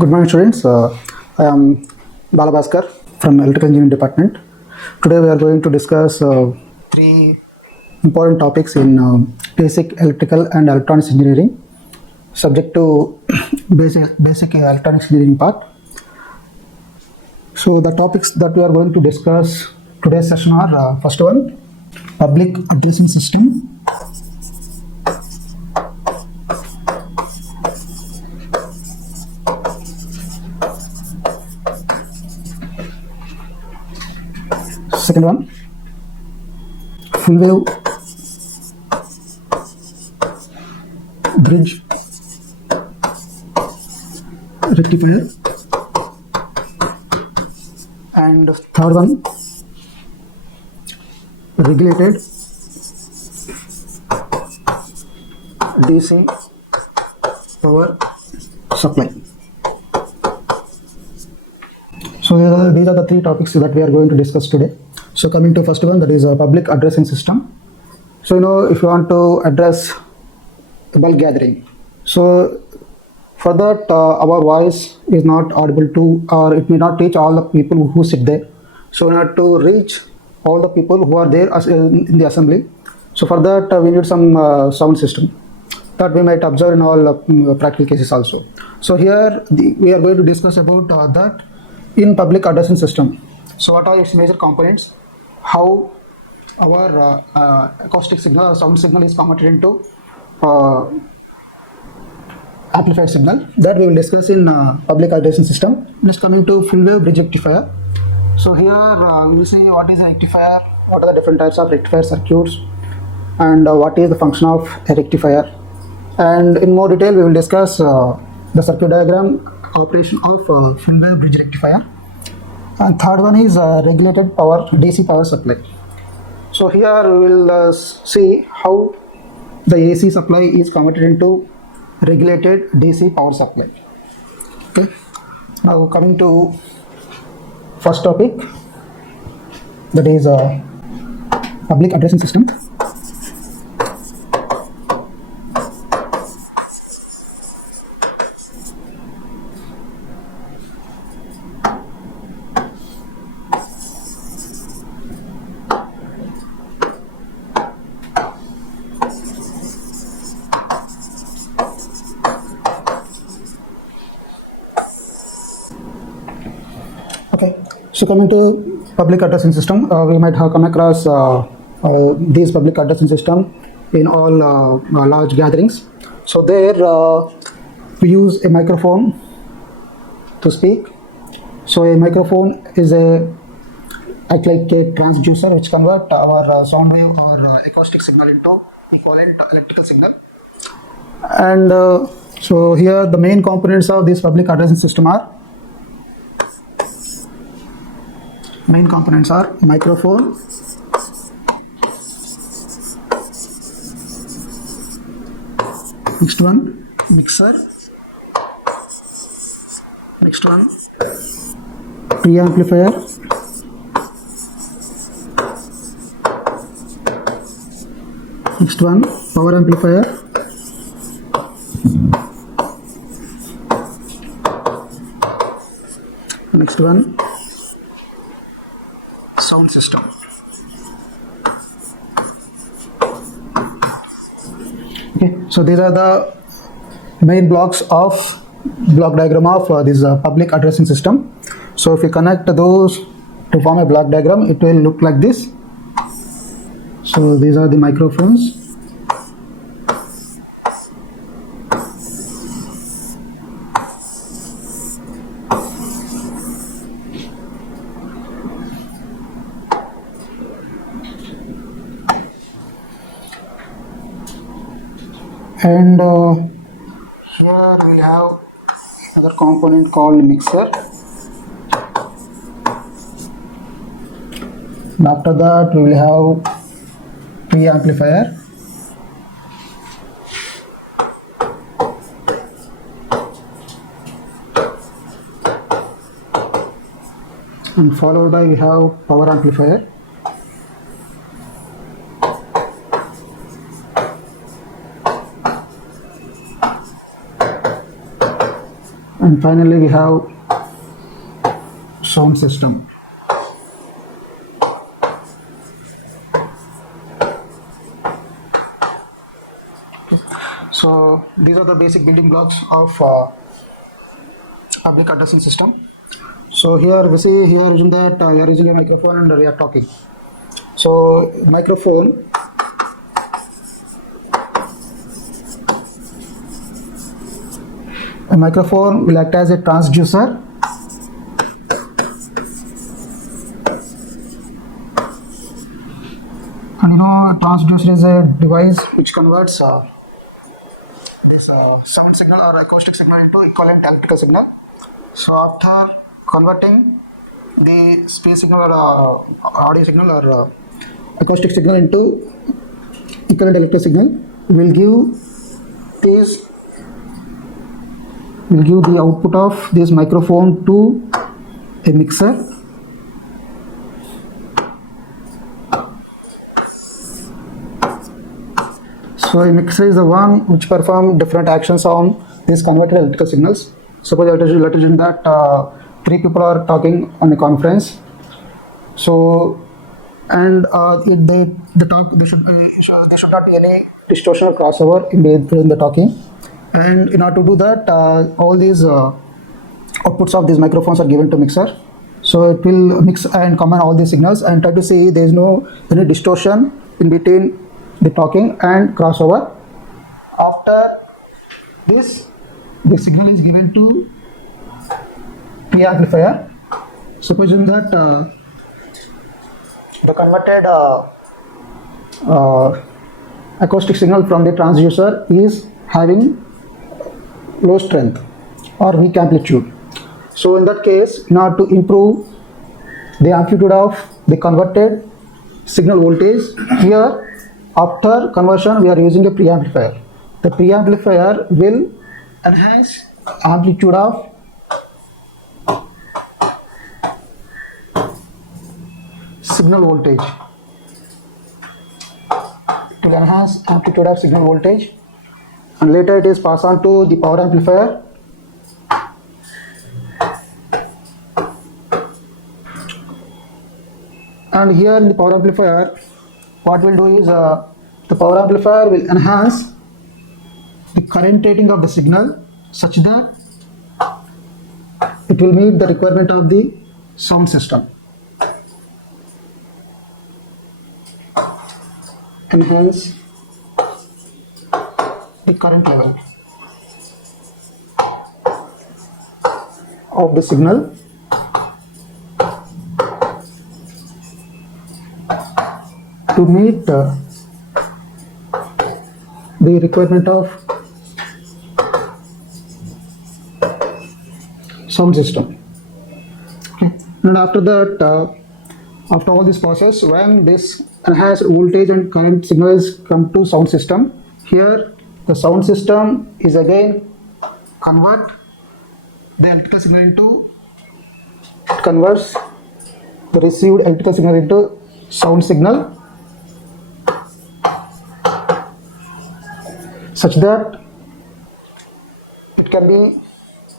Good morning, students. I am Balabaskar from Electrical Engineering Department. Today we are going to discuss three important topics in basic electrical and electronics engineering, subject to basic electronics engineering part. So the topics that we are going to discuss today's session are first one, public addressing system. Second one, full wave bridge rectifier, and third one, regulated DC power supply. So these are the three topics that we are going to discuss today. So coming to first one, that is a public addressing system. So if you want to address a bulk gathering, so for that our voice is not audible to, or it may not reach all the people who sit there. So we have to reach all the people who are there in the assembly. So for that we need some sound system that we might observe in all practical cases also. So here we are going to discuss about that in public addressing system. So what are its major components, how our acoustic signal or sound signal is converted into amplified signal, that we will discuss in public addressing system. Next, coming to full wave bridge rectifier. So here we will see what is a rectifier, what are the different types of rectifier circuits, and what is the function of a rectifier, and in more detail we will discuss the circuit diagram operation of full wave bridge rectifier. And third one is regulated power DC power supply. So here we will see how the AC supply is converted into regulated DC power supply. Okay. Now coming to first topic, that is public addressing system. Okay, so coming to public addressing system, we might have come across these public addressing system in all large gatherings. So there we use a microphone to speak. So a microphone is act like a transducer which convert our sound wave or acoustic signal into equivalent electrical signal. And so here the main components of this public addressing system are microphone, next one mixer, next one preamplifier, next one power amplifier, next one sound system. Okay, so these are the main blocks of block diagram of this public addressing system. So if you connect those to form a block diagram, it will look like this. So these are the microphones, and here we will have another component called mixer. And after that we will have preamplifier, and followed by we have power amplifier, and finally we have sound system. So these are the basic building blocks of public addressing system. So here we see here using that we are using a microphone and we are talking. So microphone, a microphone will act as a transducer. And a transducer is a device which converts this sound signal or acoustic signal into equivalent electrical signal. So after converting the speech signal or audio signal or acoustic signal into equivalent electrical signal, will give the output of this microphone to a mixer. So a mixer is the one which perform different actions on these converted electrical signals. Suppose let us assume that three people are talking on a conference. So and there should not be any distortion or crossover in the talking. And in order to do that, all these outputs of these microphones are given to mixer. So it will mix and combine all these signals and try to see there is no any distortion in between the talking and crossover. After this, the signal is given to preamplifier. Supposing that the converted acoustic signal from the transducer is having low strength or weak amplitude. So in that case, in order to improve the amplitude of the converted signal voltage, here after conversion we are using a preamplifier. The preamplifier will enhance amplitude of signal voltage. It will enhance amplitude of signal voltage, and later it is passed on to the power amplifier. And here in the power amplifier, what we'll do is the power amplifier will enhance the current rating of the signal such that it will meet the requirement of the sound system. Enhance the current level of the signal to meet the requirement of sound system. Okay. And after that, after all this process, when this enhanced voltage and current signals come to sound system, here the sound system is again converts the received electrical signal into sound signal such that it can be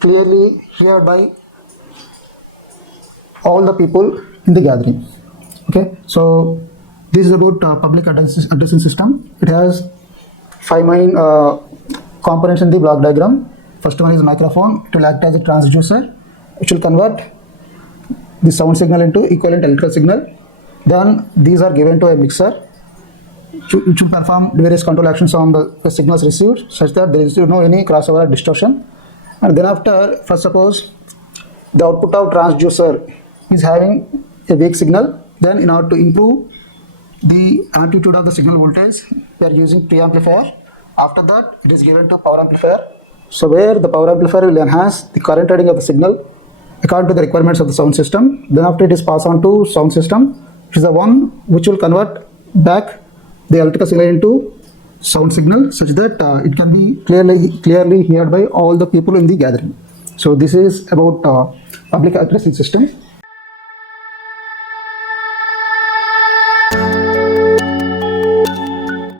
clearly heard by all the people in the gathering. Okay, so this is about public addressing system. It has 5 main components in the block diagram. First one is microphone. It will act as a transducer. It will convert the sound signal into equivalent electrical signal. Then these are given to a mixer, which will perform various control actions on the signals received such that there is no any crossover or distortion. And then after, first suppose the output of transducer is having a weak signal, then in order to improve the amplitude of the signal voltage, we are using preamplifier. After that, it is given to power amplifier. So where the power amplifier will enhance the current rating of the signal according to the requirements of the sound system. Then after it is passed on to sound system, which is the one which will convert back the electrical signal into sound signal such that it can be clearly heard by all the people in the gathering. So this is about public addressing system.